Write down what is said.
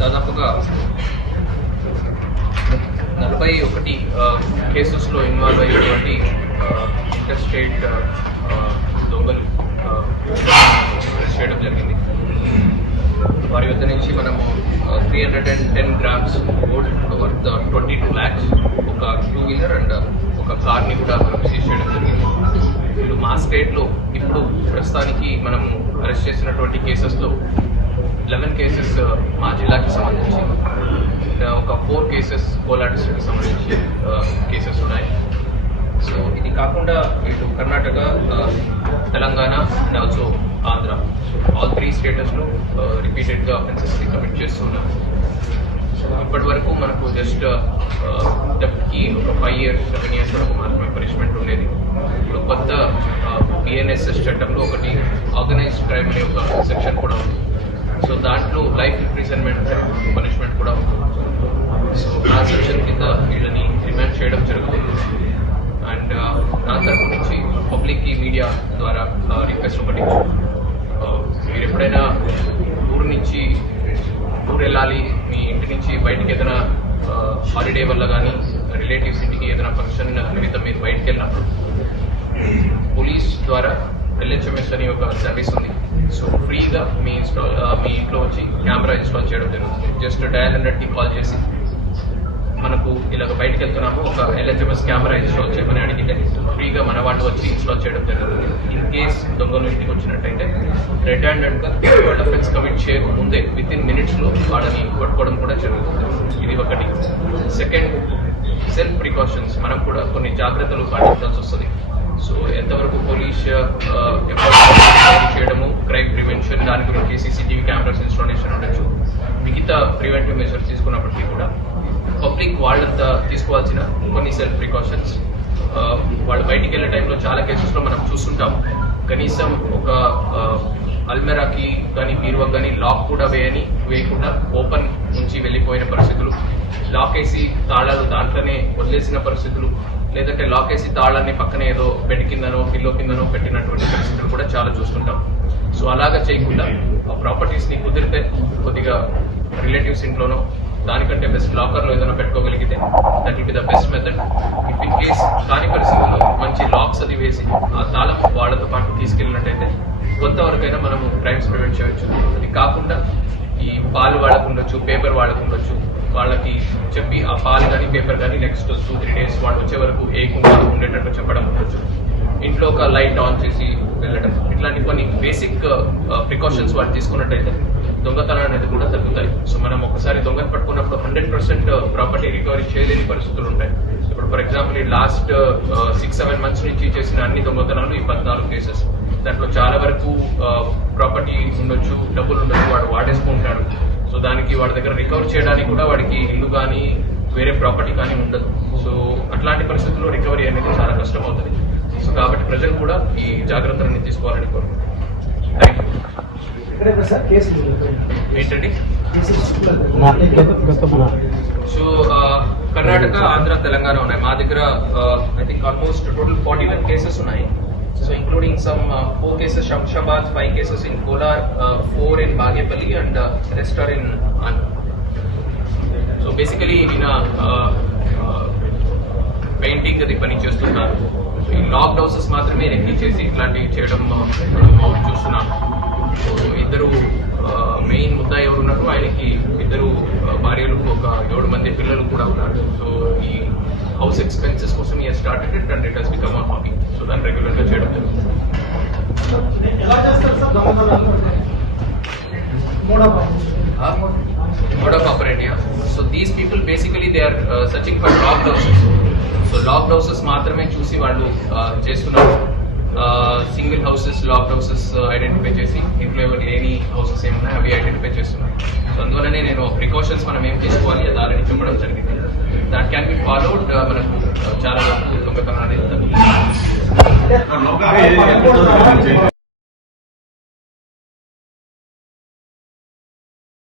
దాదాపుగా నలభై ఒకటి కేసెస్లో ఇన్వాల్వ్ అయ్యేటువంటి ఇంటర్ స్టేట్ దొంగలు చేయడం జరిగింది. వారి వద్ద నుంచి మనము three hundred and ten grams gold worth twenty two lakhs ఒక టూ వీలర్ అండ్ ఒక కార్ని కూడా మనం సీజ్ చేయడం జరిగింది. వీళ్ళు మా స్టేట్లో ఇప్పుడు ప్రస్తుతానికి మనం అరెస్ట్ చేసినటువంటి కేసెస్లో లెవెన్ కేసెస్ uh, మా జిల్లాకి సంబంధించి. Uh, ఒక ఫోర్ కేసెస్ కోలా డిస్ట్రిక్ట్కి సంబంధించి uh, కేసెస్ ఉన్నాయి. సో ఇది కాకుండా ఇటు Karnataka Telangana and also Andhra. All three స్టేటస్లో రిపీటెడ్గా అఫెన్సెస్ని కమిట్ చేస్తున్నాం. సో ఇప్పటి వరకు మనకు జస్ట్ డెప్కి ఒక ఫైవ్ ఇయర్స్ సెవెన్ ఇయర్స్ వరకు మాత్రమే పనిష్మెంట్ ఉండేది. ఇప్పుడు కొత్త బిఎన్ఎస్ఎస్ చట్టంలో ఒకటి ఆర్గనైజ్డ్ క్రైమ్ అనే ఒక సెక్షన్ కూడా ఉంది. సో దాంట్లో లైఫ్ ఇంప్రిజన్మెంట్ పనిష్మెంట్ కూడా ఉంటుంది. సో ఆ కింద వీళ్ళని రిమాండ్ చేయడం జరుగుతుంది. అండ్ uh, నా తరపు నుంచి పబ్లిక్కి మీడియా ద్వారా uh, రిక్వెస్ట్ ఒకటి uh, మీరు ఎప్పుడైనా ఊరు నుంచి ఊరు వెళ్ళాలి మీ ఇంటి నుంచి బయటికి ఏదైనా హాలిడే వల్ల కానీ రిలేటివ్స్ ఇంటికి ఏదైనా ఫంక్షన్ నిమిత్తం మీరు బయటికి వెళ్ళినప్పుడు పోలీస్ ద్వారా ఎల్హెచ్ఎంఎస్ అని ఒక సర్వీస్ ఉంది. సో ఫ్రీగా మీ ఇన్స్టాల్ మీ ఇంట్లో వచ్చి కెమెరా ఇన్స్టాల్ చేయడం జరుగుతుంది. జస్ట్ డయల్ హండ్రెడ్కి కాల్ చేసి మనకు ఇలాగ బయటకు వెళ్తున్నాము. ఒక ఎల్హెచ్ఎంఎస్ కెమెరా ఇన్స్టాల్ చేయమని అడిగితే ఫ్రీగా మన వాళ్ళు వచ్చి ఇన్స్టాల్ చేయడం జరుగుతుంది. ఇన్ కేస్ దొంగలు ఇంటికి వచ్చినట్టయితే రెడ్ హ్యాండెడ్గా వాళ్ళ ఫ్రెండ్స్ కమిట్ చేయక ముందే విత్ ఇన్ మినిట్స్లో వాళ్ళని పట్టుకోవడం కూడా జరుగుతుంది. ఇది ఒకటి. సెకండ్ సెల్ఫ్ ప్రికాషన్స్ మనం కూడా కొన్ని జాగ్రత్తలు పాటించాల్సి వస్తుంది. సో ఎంతవరకు పోలీస్ చేయడము క్రైమ్ ప్రివెన్షన్ దాని గురించి సీసీటీవీ కెమెరాస్ ఇన్స్టాలేషన్ ఉండొచ్చు. మిగతా ప్రివెంటివ్ మెజర్స్ తీసుకున్నప్పటికీ కూడా పబ్లిక్ వాళ్ళంతా తీసుకోవాల్సిన కొన్ని సెల్ఫ్ ప్రికాషన్స్ వాళ్ళు బయటికి వెళ్ళే టైంలో చాలా కేసెస్లో మనం చూస్తుంటాం. కనీసం ఒక అల్మెరాకి కానీ బీరువా కానీ లాక్ కూడా వేయని వేయకుండా ఓపెన్ నుంచి వెళ్ళిపోయిన పరిస్థితులు లాక్ వేసి తాళాలు దాంట్లోనే వదిలేసిన పరిస్థితులు లేదంటే లాక్ వేసి తాళాన్ని పక్కన ఏదో బెడ్ కిందనో పిల్లో కిందనో పెట్టినటువంటి పరిస్థితులు కూడా చాలా చూస్తుంటాం. సో అలాగా చేయకుండా ఆ ప్రాపర్టీస్ని కుదిరితే కొద్దిగా రిలేటివ్స్ ఇంట్లోనో దానికంటే బెస్ట్ లాకర్లో ఏదైనా పెట్టుకోగలిగితే that will be the best method if in case కాని పరిస్థితుల్లో మంచి లాక్స్ అది వేసి ఆ తాళం వాళ్ళతో పాటు తీసుకెళ్ళినట్టయితే కొంతవరకైనా మనము క్రైమ్స్ ప్రివెంట్ చేయొచ్చు. అది కాకుండా ఈ పాలు వాళ్ళకు ఉండొచ్చు పేపర్ వాళ్ళకు ఉండొచ్చు వాళ్ళకి చెప్పి ఆ పాలు కానీ పేపర్ కానీ నెక్స్ట్ టూ త్రీ డేస్ వాళ్ళు వచ్చే వరకు ఏకుండా ఉండేటట్టు చెప్పడం ఉండొచ్చు. ఇంట్లో ఒక లైట్ ఆన్ చేసి వెళ్ళడం. ఇట్లాంటి కొన్ని బేసిక్ ప్రికాషన్స్ uh, వాళ్ళు తీసుకున్నట్టయితే దొంగతనం అనేది కూడా తగ్గుతాయి. సో మనం ఒకసారి దొంగను పట్టుకున్నప్పుడు హండ్రెడ్ పర్సెంట్ ప్రాపర్టీ రికవరీ చేయలేని పరిస్థితులు ఉంటాయి. ఇప్పుడు ఫర్ ఎగ్జాంపుల్ ఈ లాస్ట్ సిక్స్ సెవెన్ మంత్స్ నుంచి చేసిన అన్ని దొంగతనాలు ఈ పద్నాలుగు కేసెస్ దాంట్లో చాలా వరకు uh, ప్రాపర్టీ ఉండొచ్చు డబ్బులు ఉండొచ్చు వాడు వాడేసుకుంటాడు సో దానికి వాడి దగ్గర రికవర్ చేయడానికి కూడా వాడికి ఇల్లు కానీ వేరే ప్రాపర్టీ కానీ ఉండదు. సో అట్లాంటి పరిస్థితుల్లో రికవరీ అనేది చాలా కష్టం అవుతుంది సో కాబట్టి ప్రజలు కూడా ఈ జాగ్రత్తలన్నీ తీసుకోవాలని కోరుకుంటున్నాను ఏంటండి? సో కర్ణాటక ఆంధ్ర తెలంగాణ ఉన్నాయి. మా దగ్గర I think almost total forty one cases ఉన్నాయి. So including some four cases Shamshabad five cases in Kolar four in Bagepalli and rest are in so basically ఈయన పెయింటింగ్ అది పని చేస్తున్నారు సో ఈ లాక్ హౌసెస్ మాత్రమే రెక్కి చేసి ఇట్లాంటివి చేయడం ఆ, మనం చూస్తున్నాం. He has started it and it has become a hobby. So then దాన్ని గా చేయడం జరుగుతుంది mode of operandi. yeah. So these people basically they are uh, searching for locked houses. So locked houses మాత్రమే చూసి వాళ్ళు చేస్తున్నారు single houses lock houses uh, identify చేసి ఇంట్లో ఎవరు లేని హౌసెస్ ఏమున్నాయి అవి ఐడెంటిఫై చేస్తున్నాయి సో అందువల్లనే నేను ప్రికాషన్స్ మనం ఏం తీసుకోవాలి అది ఆల్రెడీ చెప్పడం జరిగింది. దాట్ క్యాన్ బి ఫాలోడ్ మనకు uh, చాలా వరకు దొంగతనం అనేది